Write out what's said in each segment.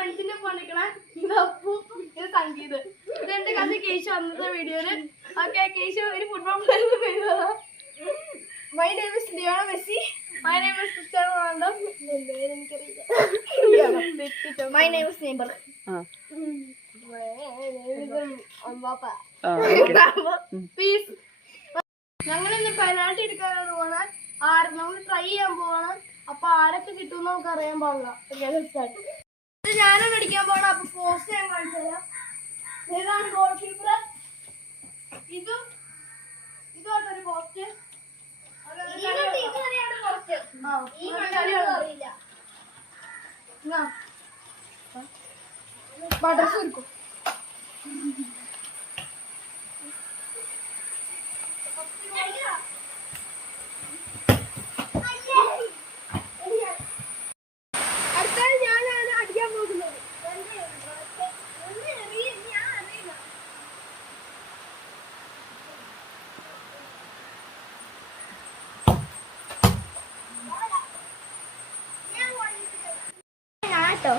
ഫ്രണ്ട്സിന്റെ പോണിക്കണ ഇത് അപ്പു ഇത് സംഗീത് ഇത് എന്റെ കഥ കേശു അന്നത്തെ വീഡിയോയില്. ഓക്കെ കേശു ഒരു ഫുട്ബോൾ പ്ലെയർ പേര്. My name is Lionel Messi. My name is Cristiano Ronaldo. My name is Neymar. Peace. ഞങ്ങളിന്ന് പെനാൽറ്റി എടുക്കാനാണ് പോണത്. നമുക്ക് ട്രൈ ചെയ്യാൻ പോകണം. അപ്പൊ ആരൊക്കെ കിട്ടും നമുക്ക് അറിയാൻ പാടില്ല. ഞാനും അടിക്കാൻ പോകണം. അപ്പൊ പോസ്റ്റ് ഞാൻ കാണിച്ചു തരാം. ഏതാണ് ഗോൾ കീപ്പർ? ഇതോട്ടൊരു പോസ്റ്റ്. ബട്ടർസ് എടുക്കും. അടുത്തത് ഞാനാണ് അടിക്കാൻ പോകുന്നത്. ഞാട്ടോ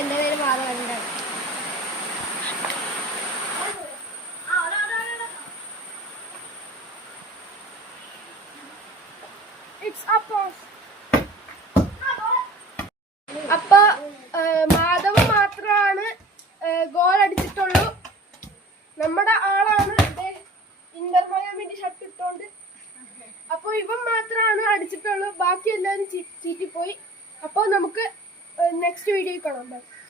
എന്റെ പേര് മാധവൻ. അപ്പൊ മാധവ് മാത്രമാണ് ഗോൾ അടിച്ചിട്ടുള്ളൂ. നമ്മുടെ ആളാണ് ഇന്റർ മയാമിന്റെ ഷർട്ട് ഇട്ടോണ്ട്. അപ്പൊ ഇവൻ മാത്രമാണ് അടിച്ചിട്ടുള്ളൂ. ബാക്കി എല്ലാവരും ചീറ്റിപ്പോയി. അപ്പൊ നമുക്ക് നെക്സ്റ്റ് വീഡിയോയിൽ കാണാം.